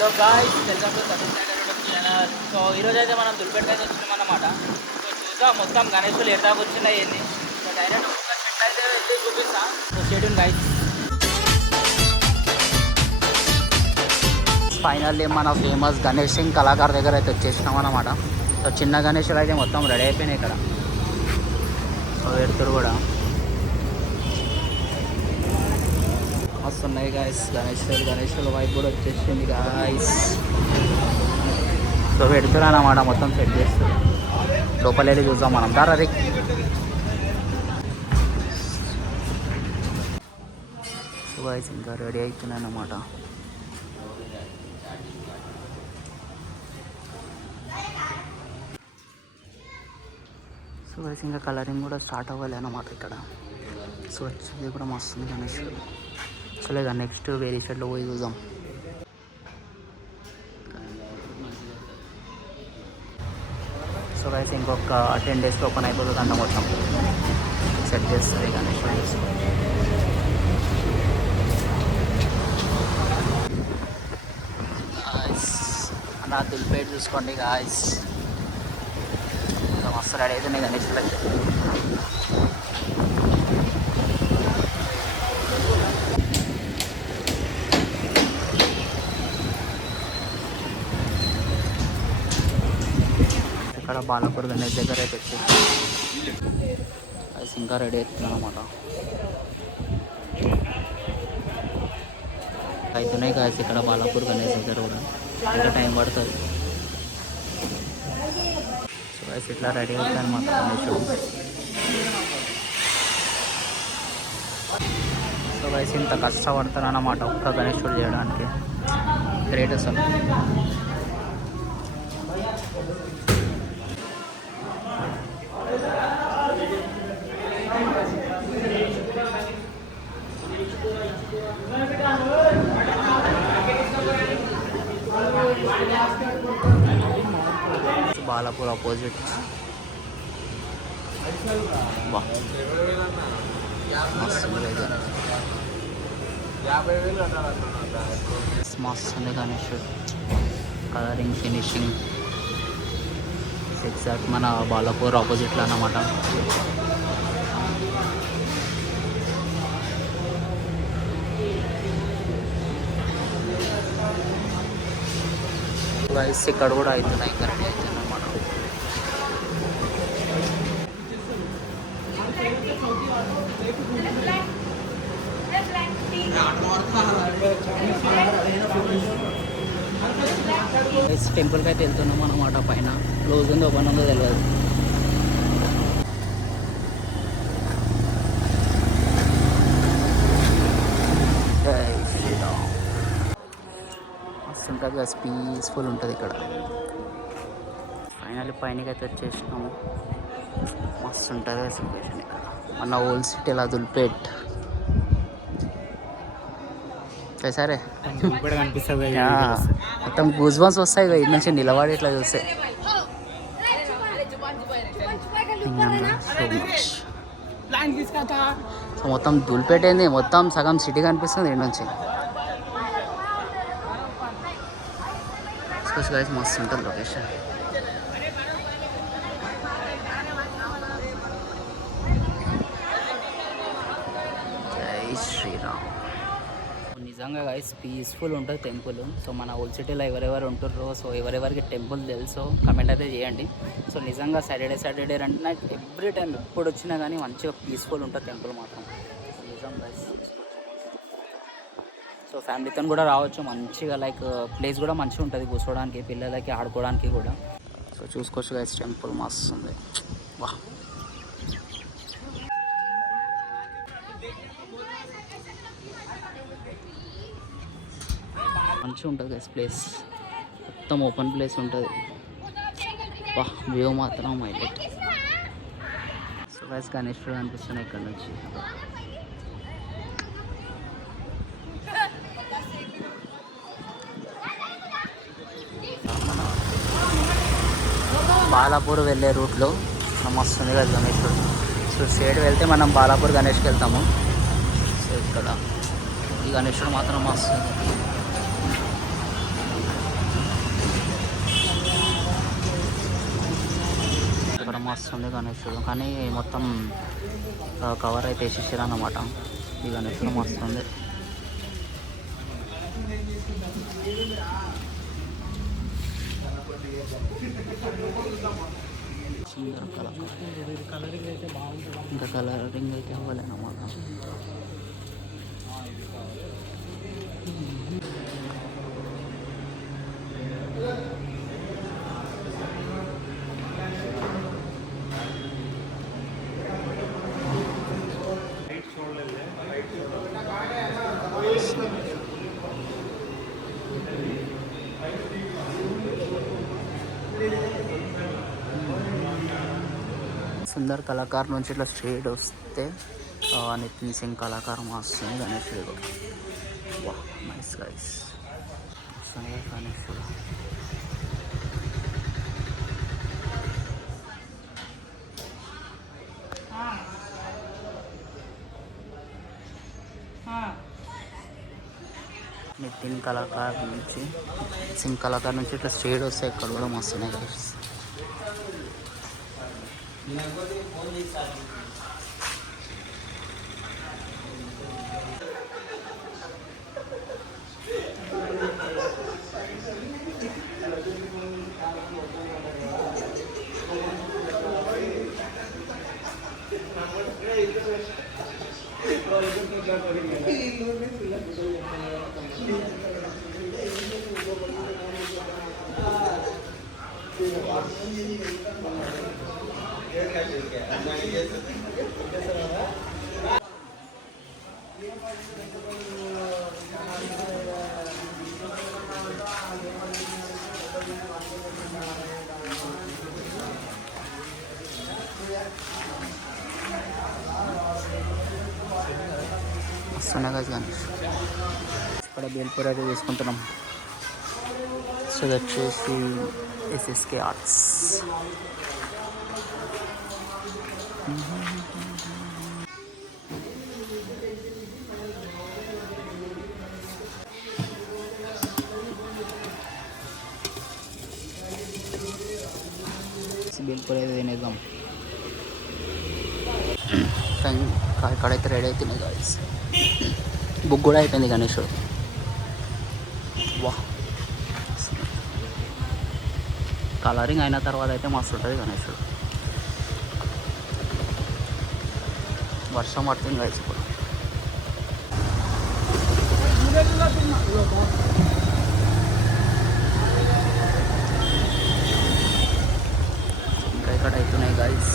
Hello guys, welcome to Satyasai channel. So ఈరోజు అయితే మనం దుల్పేటకి వచ్చినాం అన్నమాట. సో చూద్దాం మొత్తం గణేశులు ఎడదాకా వచ్చినాయి ఏంది. సో డైరెక్ట్ ఒక్కసారి మెట్ అయితే వెళ్ళి చూపిస్తా. So stadium guys. ఫైనల్లీ మన ఫేమస్ గణేష్ సింగ్ కళాకారు దగ్గర అయితే వచ్చేసినాం అన్నమాట. సో చిన్న గణేశులు అయితే మొత్తం రెడీ అయిపోయినాయి ఇక్కడ. సో ఎడుతురు కూడా వస్తున్నాయి గాయస్. గణేశుల వైపు కూడా వచ్చేసింది గాయస్. సో పెడుతున్నా అన్నమాట, మొత్తం సెట్ చేస్తారు. లోపల వెళ్ళి చూద్దాం మనం. దారా రే. సో గాయస్ ఇంకా రెడీ అవుతున్నాయి అన్నమాట. సో గాయస్ ఇంకా కలరింగ్ కూడా స్టార్ట్ అవ్వాలి అన్నమాట ఇక్కడ. సో వచ్చేది కూడా మస్తుంది గణేష్. సో లేదా నెక్స్ట్ వేరే సైడ్లో పోయి చూద్దాం. సో గైస్ ఇంకొక 10 డేస్లో ఓపెన్ అయిపోతుంది అంట. మొత్తం సెట్ చేస్తుంది గణేష్. అన్న దుల్పేట చూసుకోండి గాయస్. ఇంకా మస్తు రెడీ అవుతున్నాయి గణేష్లకి. ఇక్కడ బాలపూర్ గణేష్ దగ్గర అయితే వచ్చేసి అది ఇంకా రెడీ అవుతున్నాను అనమాట. అవుతున్నాయి కాదు ఇక్కడ బాలాపూర్ గణేష్ దగ్గర కూడా ఇంకా టైం పడుతుంది. సో అయితే ఇట్లా రెడీ అవుతుంది అనమాట గణేష్. సో వయసు ఇంత కష్టపడతారు అన్నమాట ఒక్క గణేశుడు చేయడానికి. గ్రేట్ అసలు. బాలాపూర్ ఆపోజిట్. మస్తు ఉంది గణేష్. కలరింగ్ ఫినిషింగ్ ఎగ్జాక్ట్ మన బాలాపూర్ ఆపోజిట్లో అన్నమాట. గైస్ ఇక్కడ కూడా అవుతున్నాయి, ఇంకా రెడీ అవుతుంది అన్నమాట. టెంపుల్కి అయితే వెళ్తున్నాం అన్నమాట. పైన క్లోజ్ ఉంది, ఓపెన్ ఉందో తెలియదు. ఉంటుంది కదా, పీస్ఫుల్ ఉంటుంది ఇక్కడ. ఫైనల్లీ పైనకి అయితే వచ్చేసినాము. మస్తు ఉంటుంది కదా సిచ్యువేషన్ ఇక్కడ. మన ఓల్డ్ సిటీ ఇలా దుల్పేట్ సరే కనిపిస్తుంది. మొత్తం గూస్ బంప్స్ వస్తాయి కదా ఇటు నుంచి నిలబడి ఇట్లా చూస్తే. సో మొత్తం దుల్పేట్ అయింది, మొత్తం సగం సిటీ కనిపిస్తుంది ఇటు నుంచి. గైస్ మస్తు ఉంటుంది లొకేషన్. జై శ్రీరామ్. నిజంగా గైస్ పీస్ఫుల్ ఉంటుంది టెంపుల్. సో మన ఓల్డ్ సిటీలో ఎవరెవరు ఉంటుర్రో, సో ఎవరెవరికి టెంపుల్ తెలుసో కమెంట్ అయితే చేయండి. సో నిజంగా సాటర్డే అంటే నాకు ఎవ్రీ టైం ఎప్పుడు వచ్చినా కానీ మంచిగా పీస్ఫుల్ ఉంటుంది టెంపుల్ మాత్రం. నిజం గైస్. సో ఫ్యామిలీతో కూడా రావచ్చు మంచిగా. లైక్ ప్లేస్ కూడా మంచిగా ఉంటుంది కూర్చోడానికి, పిల్లలకి ఆడుకోవడానికి కూడా. సో చూసుకోవచ్చు గైస్, టెంపుల్ మస్తు ఉంది. వా మంచిగా ఉంటుంది గైస్ ప్లేస్. మొత్తం ఓపెన్ ప్లేస్ ఉంటుంది. వా వ్యూ మాత్రం హైలైట్. సో గైస్ గణేశ్వరుడు అనిపిస్తున్నాయి ఇక్కడ నుంచి. బాలాపూర్ వెళ్ళే రూట్లో మస్తు ఉంది కదా గణేశ్వరుడు. సో సైడ్ వెళ్తే మనం బాలాపూర్ గణేష్కి వెళ్తాము. సో ఇక్కడ ఈ గణేశుడు మాత్రం మస్తు. మస్తుంది గణేశుడు, కానీ మొత్తం కవర్ అయితే వేసేసారు అన్నమాట. ఈ గణేశుడు మస్తుంది. సుందర కలరింగ్ అయితే బాగుంటుంది, ఇంకా కలరింగ్ అయితే అవ్వలేనమాట. సుందర్ కళాకారు నుంచి ఇట్లా షేడ్ వస్తే నితిన్ సింగ్ కళాకారం వస్తుంది గణేశుడు. వా నైస్ గైస్, గణేశుడు. నితిన్ కళాకారు నుంచి సింగ్ కళాకారు నుంచి ఇట్లా షేడ్ వస్తే ఇక్కడ కూడా మస్తున్నాయి గైస్. వస్తున్నాయి గణేష్. ఇక్కడ బేల్పూర్ అయితే తీసుకుంటున్నాం. సో ఇది వచ్చేసి ఎస్ఎస్కే ఆర్ట్స్. బేల్పూర్ అయితే తినేద్దాం. ఇక్కడైతే రెడీ అవుతున్నాయి గాయస్. బుక్ కూడా అయిపోయింది గణేశుడు. వా, కలరింగ్ అయిన తర్వాత అయితే మస్తు ఉంటుంది గణేశుడు. వర్షం పడుతుంది గాయస్ ఇప్పుడు. ఇంకా ఇక్కడ అవుతున్నాయి గాయస్.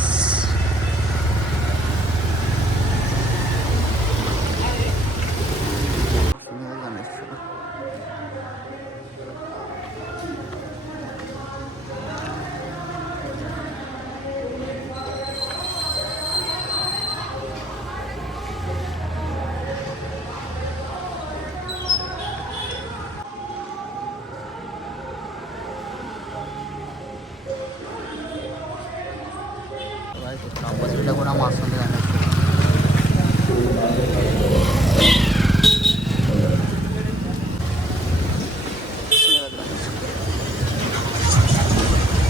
ఆపోజిట్లో కూడా మస్తుంది కానీ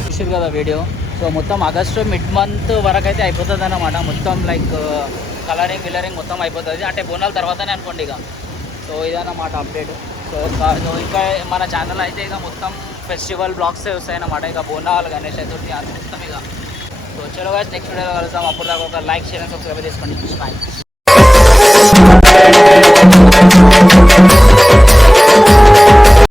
చూసారు కదా వీడియో. సో మొత్తం ఆగస్టు మిడ్ మంత్ వరకు అయితే అయిపోతుంది అన్నమాట. మొత్తం లైక్ కలరింగ్ మొత్తం అయిపోతుంది, అంటే బోనాల తర్వాతనే అనుకోండి ఇక. సో ఇదన్నమాట అప్డేట్. సో ఇంకా మన ఛానల్ అయితే ఇక మొత్తం ఫెస్టివల్ బ్లాగ్స్ వస్తాయన్నమాట. ఇక బోనాలు, గణేష్ చతుర్థి అది మొత్తం ఇక. సో చలో గాయ్స్, నెక్స్ట్ వీడియోలో కలుద్దాం. అప్పుడు దాకా ఒక లైక్, షేర్ అండ్ సబ్స్క్రైబ్ చేసుకోండి. బాయ్.